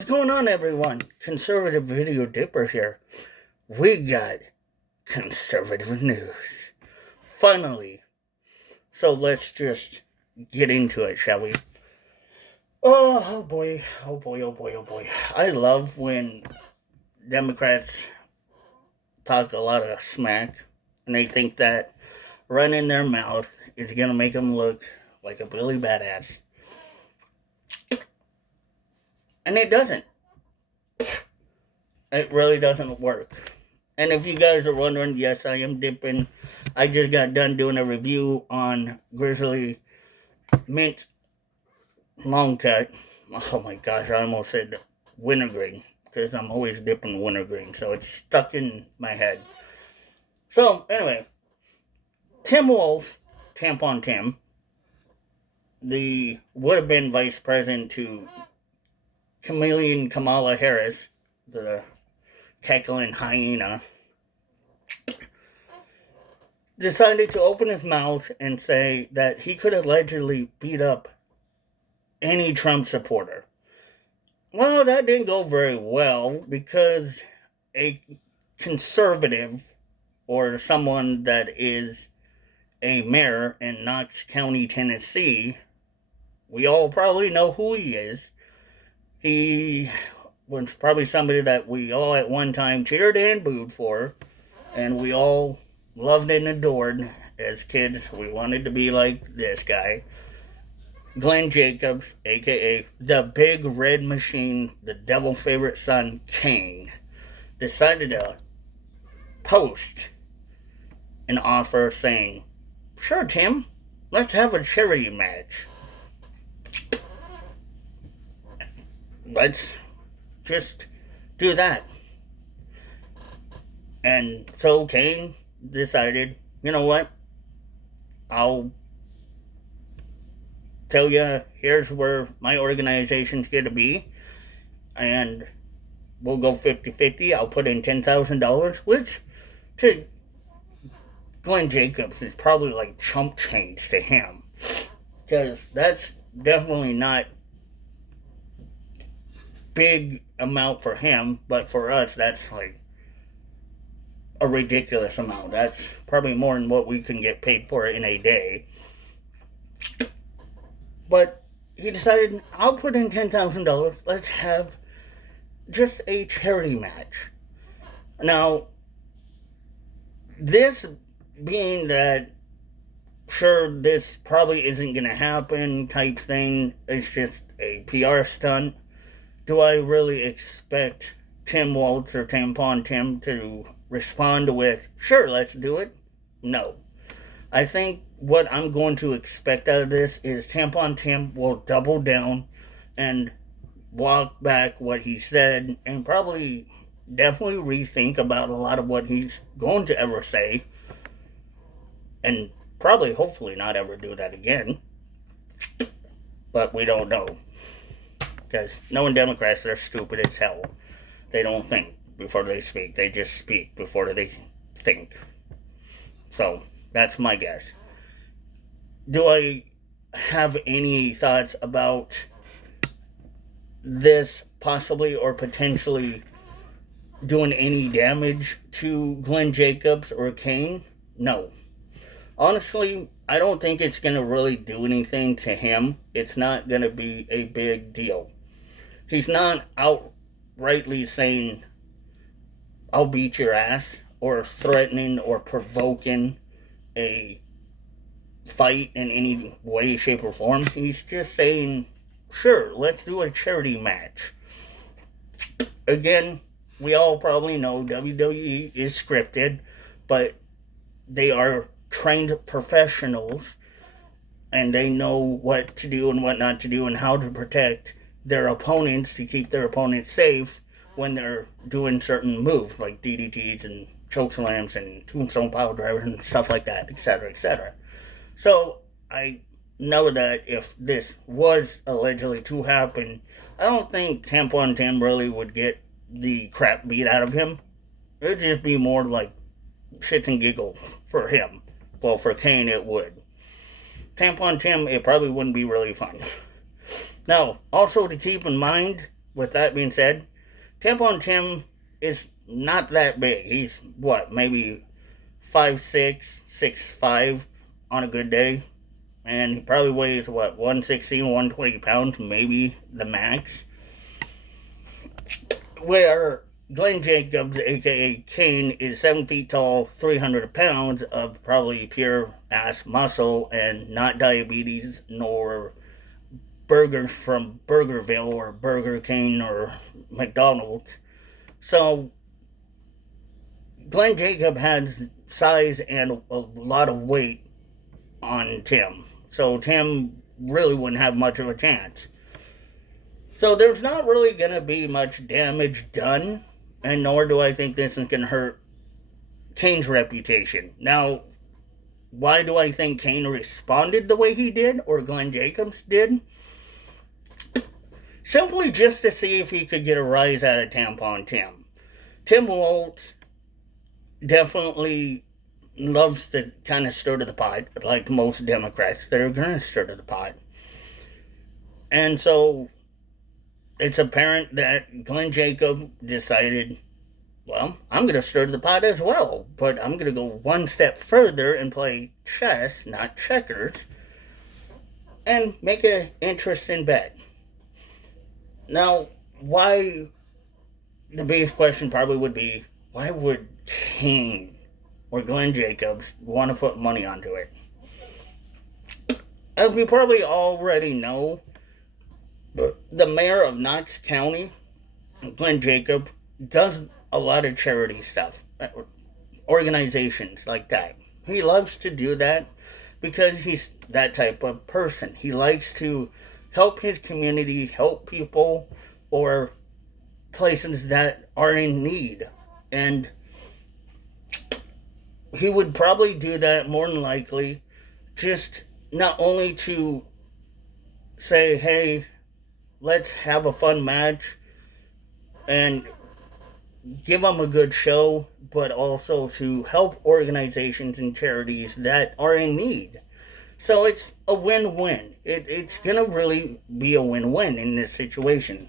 What's going on, everyone? Conservative Video Dipper here. We got conservative news. Finally. So let's just get into it, shall we? Oh boy, oh boy, oh boy, oh boy. I love when Democrats talk a lot of smack and they think that running their mouth is going to make them look like a Billy Badass. And it doesn't. It really doesn't work. And if you guys are wondering, yes, I am dipping. I just got done doing a review on Grizzly Mint Long Cut. Oh my gosh, I almost said wintergreen because I'm always dipping wintergreen, so it's stuck in my head. So anyway, Tim Walz, Tampon Tim, the would have been vice president to Kamala Harris, the cackling hyena, decided to open his mouth and say that he could allegedly beat up any Trump supporter. Well, that didn't go very well because a conservative or someone that is a mayor in Knox County, Tennessee, we all probably know who he is. He was probably somebody that we all at one time cheered and booed for, and we all loved and adored as kids. We wanted to be like this guy. Glenn Jacobs, aka the Big Red Machine, the devil favorite son king, decided to post an offer saying, "Sure, Tim, let's have a charity match. Let's just do that." And so Kane decided, you know what? I'll tell you, here's where my organization's going to be, and we'll go 50-50. I'll put in $10,000, which to Glenn Jacobs is probably like chump change to him, because that's definitely not big amount for him, but for us, that's like a ridiculous amount. That's probably more than what we can get paid for in a day. But he decided, I'll put in $10,000. Let's have just a charity match. Now, this being that, sure, this probably isn't going to happen type thing, it's just a PR stunt. Do I really expect Tim Waltz or Tampon Tim to respond with, sure, let's do it? No. I think what I'm going to expect out of this is Tampon Tim will double down and walk back what he said and probably definitely rethink about a lot of what he's going to ever say, and probably hopefully not ever do that again. But we don't know. Because knowing Democrats, they're stupid as hell. They don't think before they speak. They just speak before they think. So, that's my guess. Do I have any thoughts about this possibly or potentially doing any damage to Glenn Jacobs or Kane? No. Honestly, I don't think it's going to really do anything to him. It's not going to be a big deal. He's not outrightly saying, I'll beat your ass, or threatening or provoking a fight in any way, shape, or form. He's just saying, sure, let's do a charity match. Again, we all probably know WWE is scripted, but they are trained professionals, and they know what to do and what not to do and how to protect their opponents to keep their opponents safe when they're doing certain moves like DDTs and chokeslams and tombstone pile drivers and stuff like that, etc., etc. So I know that if this was allegedly to happen, I don't think Tampon Tim really would get the crap beat out of him. It would just be more like shits and giggles for him. Well, for Kane it would. Tampon Tim, it probably wouldn't be really fun. Now, also to keep in mind, with that being said, Tampon Tim is not that big. He's what, maybe 5'6", 6'5" on a good day. And he probably weighs what, 160, 120 pounds, maybe the max. Where Glenn Jacobs, aka Kane, is 7 feet tall, 300 pounds of probably pure ass muscle and not diabetes nor burgers from Burgerville or Burger King or McDonald's. So Glenn Jacob has size and a lot of weight on Tim. So Tim really wouldn't have much of a chance. So there's not really going to be much damage done, and nor do I think this is going to hurt Kane's reputation. Now, why do I think Kane responded the way he did, or Glenn Jacobs did? Simply just to see if he could get a rise out of Tampon Tim. Tim Waltz definitely loves to kind of stir to the pot, like most Democrats. They're going to stir to the pot. And so it's apparent that Glenn Jacob decided, well, I'm going to stir to the pot as well, but I'm going to go one step further and play chess, not checkers, and make an interesting bet. Now, why, the biggest question probably would be, why would Kane or Glenn Jacobs want to put money onto it? As we probably already know, the mayor of Knox County, Glenn Jacob, does a lot of charity stuff, organizations like that. He loves to do that because he's that type of person. He likes to help his community, help people, or places that are in need. And he would probably do that more than likely just not only to say, hey, let's have a fun match and give them a good show, but also to help organizations and charities that are in need. So it's a win-win. It's going to really be a win-win in this situation.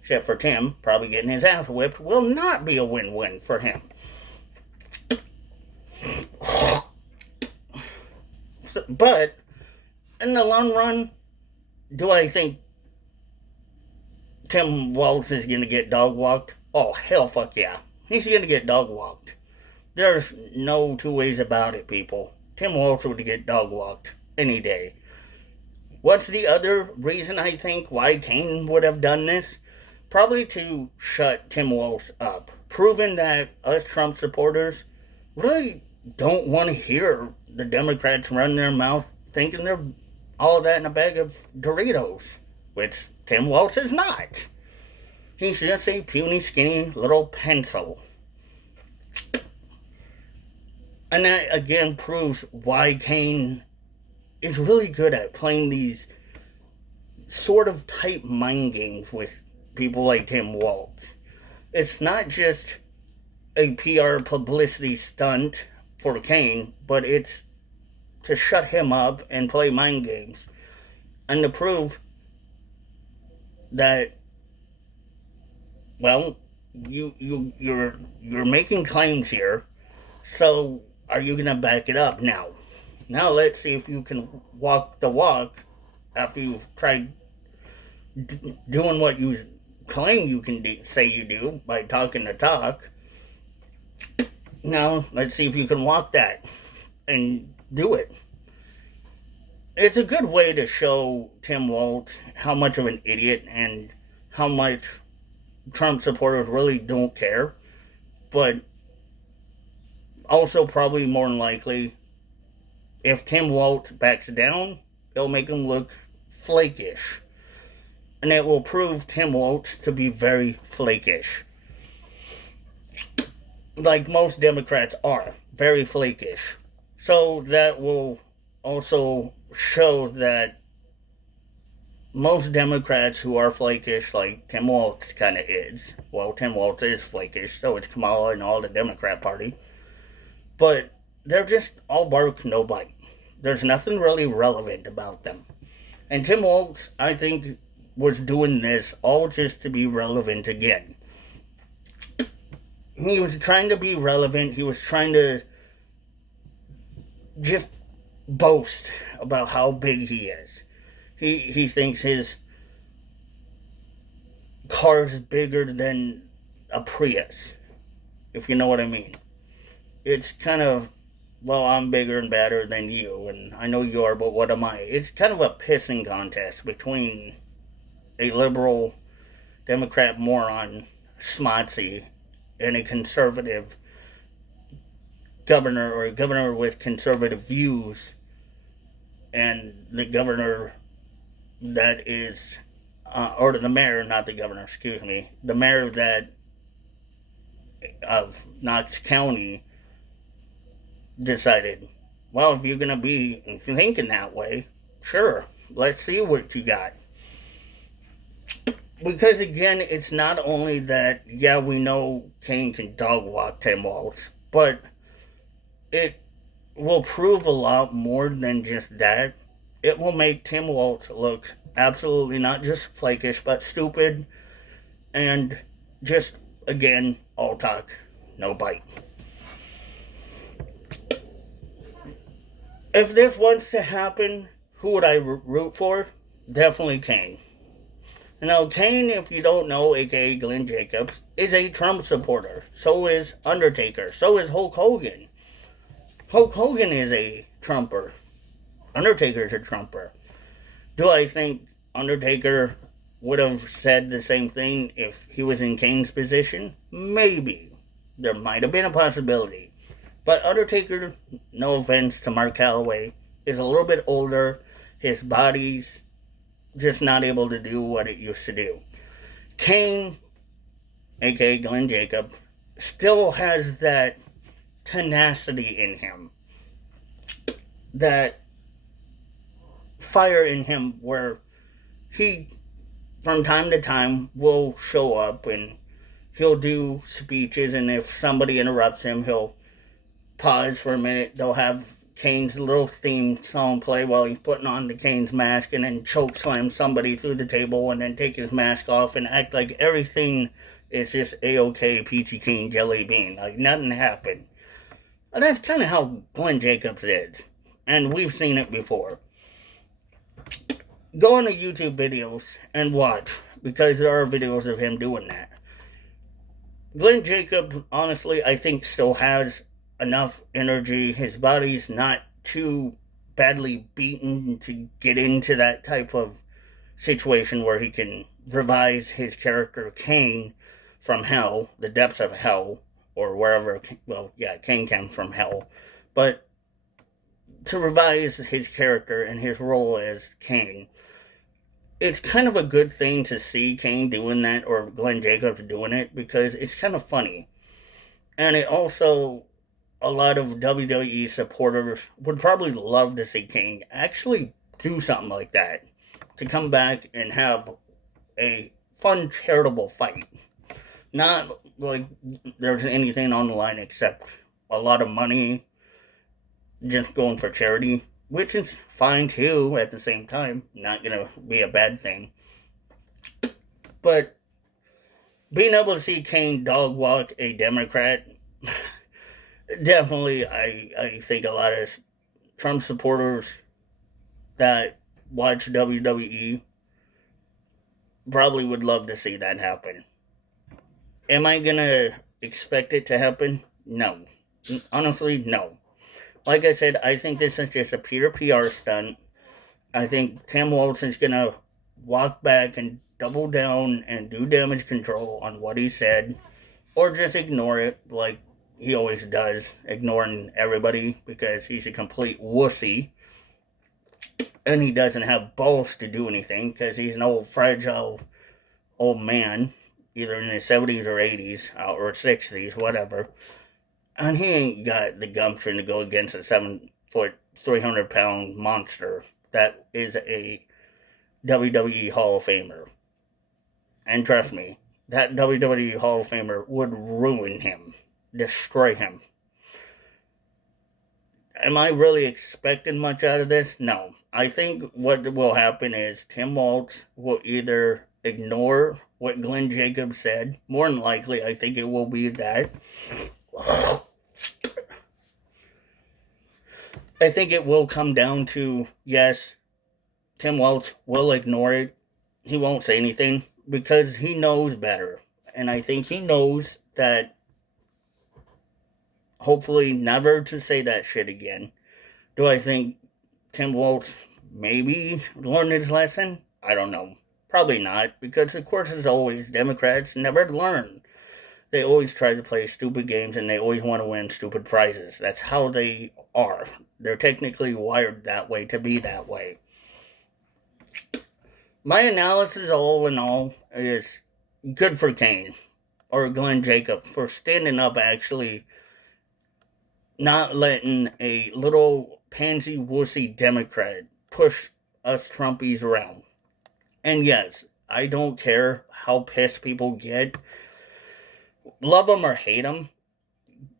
Except for Tim, probably getting his ass whipped will not be a win-win for him. But in the long run, do I think Tim Waltz is going to get dog walked? Oh, hell fuck yeah. He's going to get dog walked. There's no two ways about it, people. Tim Waltz would get dog walked any day. What's the other reason I think why Kane would have done this? Probably to shut Tim Waltz up. Proving that us Trump supporters really don't want to hear the Democrats run their mouth thinking they're all that in a bag of Doritos. Which Tim Waltz is not. He's just a puny, skinny little pencil. And that again proves why Kane is really good at playing these sort of tight mind games with people like Tim Waltz. It's not just a PR publicity stunt for Kane, but it's to shut him up and play mind games. And to prove that, well, you're making claims here, so are you going to back it up now? Now let's see if you can walk the walk after you've tried doing what you claim you can say you do by talking the talk. Now let's see if you can walk that and do it. It's a good way to show Tim Waltz how much of an idiot and how much Trump supporters really don't care. But also probably more than likely, if Tim Waltz backs down, it'll make him look flakish. And it will prove Tim Waltz to be very flakish. Like most Democrats are, very flakish. So that will also show that most Democrats who are flakish, like Tim Waltz kind of is. Well, Tim Waltz is flakish, so it's Kamala and all the Democrat Party. But they're just all bark, no bite. There's nothing really relevant about them. And Tim Waltz, I think, was doing this all just to be relevant again. He was trying to be relevant. He was trying to just boast about how big he is. He thinks his car's bigger than a Prius, if you know what I mean. It's kind of, well, I'm bigger and badder than you, and I know you are, but what am I? It's kind of a pissing contest between a liberal Democrat moron, schmotsy, and a conservative governor, or a governor with conservative views, and the governor that is, or the mayor, not the governor, excuse me, the mayor that of Knox County decided, well, if you're gonna be thinking that way, sure, let's see what you got. Because again, it's not only that, yeah, we know Kane can dog walk Tim Waltz, but it will prove a lot more than just that. It will make Tim Waltz look absolutely not just flakish, but stupid, and just, again, all talk, no bite. If this wants to happen, who would I root for? Definitely Kane. Now, Kane, if you don't know, aka Glenn Jacobs, is a Trump supporter. So is Undertaker. So is Hulk Hogan. Hulk Hogan is a Trumper. Undertaker's a Trumper. Do I think Undertaker would have said the same thing if he was in Kane's position? Maybe. There might have been a possibility. But Undertaker, no offense to Mark Calloway, is a little bit older. His body's just not able to do what it used to do. Kane, aka Glenn Jacob, still has that tenacity in him. That fire in him where he, from time to time, will show up and he'll do speeches, and if somebody interrupts him, he'll pause for a minute. They'll have Kane's little theme song play while he's putting on the Kane's mask, and then choke slam somebody through the table, and then take his mask off and act like everything is just A-OK, peachy keen, jelly bean, like nothing happened. And that's kind of how Glenn Jacobs is, and we've seen it before. Go on to YouTube videos and watch, because there are videos of him doing that. Glenn Jacobs, honestly, I think still has enough energy. His body's not too badly beaten to get into that type of situation where he can revise his character Kane from hell, the depths of hell, or wherever, well, yeah, Kane came from hell. But to revise his character and his role as Kane, it's kind of a good thing to see Kane doing that, or Glenn Jacobs doing it, because it's kind of funny. And it also, a lot of WWE supporters would probably love to see Kane actually do something like that. To come back and have a fun, charitable fight. Not like there's anything on the line except a lot of money just going for charity, which is fine too at the same time. Not gonna be a bad thing. But being able to see Kane dog walk a Democrat, definitely, I think a lot of Trump supporters that watch WWE probably would love to see that happen. Am I gonna expect it to happen? No. Honestly, no. Like I said, I think this is just a pure PR stunt. I think Tim Waltz is gonna walk back and double down and do damage control on what he said, or just ignore it like he always does, ignoring everybody because he's a complete wussy. And he doesn't have balls to do anything because he's an old, fragile old man, either in his 70s or 80s, or 60s, whatever. And he ain't got the gumption to go against a 7-foot, 300-pound monster that is a WWE Hall of Famer. And trust me, that WWE Hall of Famer would ruin him, destroy him. Am I really expecting much out of this? No. I think what will happen is Tim Waltz will either ignore what Glenn Jacobs said. More than likely, I think it will be that. I think it will come down to, yes, Tim Waltz will ignore it. He won't say anything because he knows better. And I think he knows that hopefully never to say that shit again. Do I think Tim Waltz maybe learned his lesson? I don't know. Probably not, because of course, as always, Democrats never learn. They always try to play stupid games and they always want to win stupid prizes. That's how they are. They're technically wired that way to be that way. My analysis, all in all, is good for Kane or Glenn Jacob for standing up, actually not letting a little pansy wussy Democrat push us Trumpies around. And yes, I don't care how pissed people get. Love them or hate them.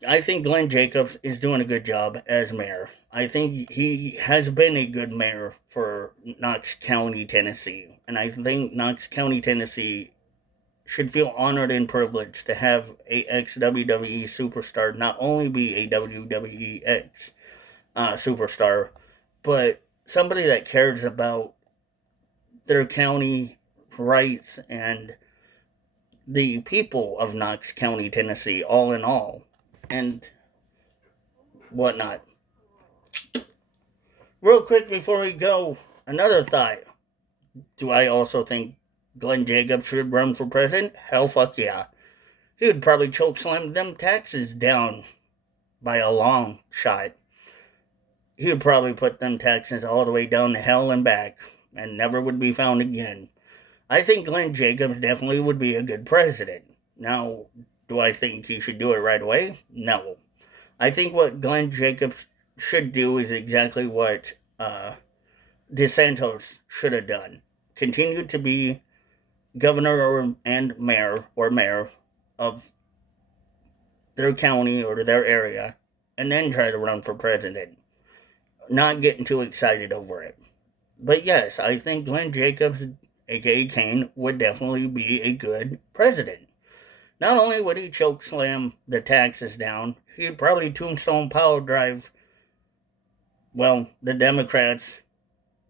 I think Glenn Jacobs is doing a good job as mayor. I think he has been a good mayor for Knox County, Tennessee. And I think Knox County, Tennessee should feel honored and privileged to have a ex-WWE superstar not only be a WWE superstar, but somebody that cares about their county rights and the people of Knox County, Tennessee, all in all, and whatnot. Real quick before we go, another thought. Do I also think Glenn Jacobs should run for president? Hell fuck yeah. He would probably choke slam them taxes down by a long shot. He would probably put them taxes all the way down to hell and back and never would be found again. I think Glenn Jacobs definitely would be a good president. Now, do I think he should do it right away? No. I think what Glenn Jacobs should do is exactly what DeSantis should have done. Continue to be governor and mayor of their county or their area, and then try to run for president. Not getting too excited over it. But yes, I think Glenn Jacobs, aka Kane, would definitely be a good president. Not only would he choke slam the taxes down, he'd probably tombstone power drive, well, the Democrats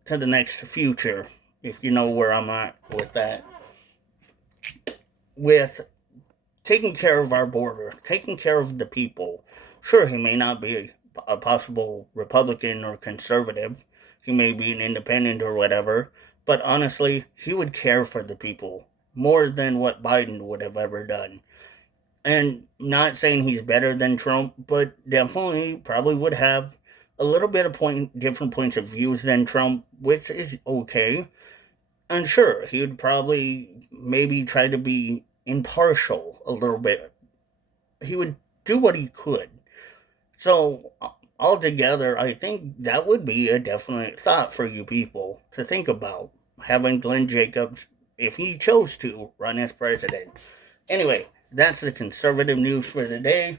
to the next future, if you know where I'm at with that. With taking care of our border, taking care of the people. Sure, he may not be a possible Republican or conservative. He may be an independent or whatever. But honestly, he would care for the people more than what Biden would have ever done. And not saying he's better than Trump, but definitely probably would have a little bit of different points of views than Trump, which is okay. And sure, he would probably maybe try to be impartial a little bit. He would do what he could. So, altogether, I think that would be a definite thought for you people to think about. Having Glenn Jacobs, if he chose to, run as president. Anyway, that's the conservative news for the day.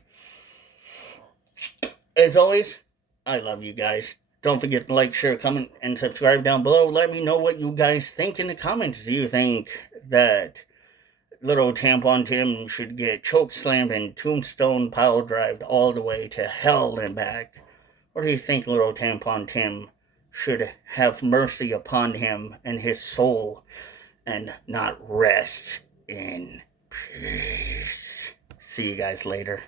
As always, I love you guys. Don't forget to like, share, comment, and subscribe down below. Let me know what you guys think in the comments. Do you think that little Tampon Tim should get choke slammed and tombstone pile drived all the way to hell and back? Or do you think little Tampon Tim should have mercy upon him and his soul and not rest in peace? See you guys later.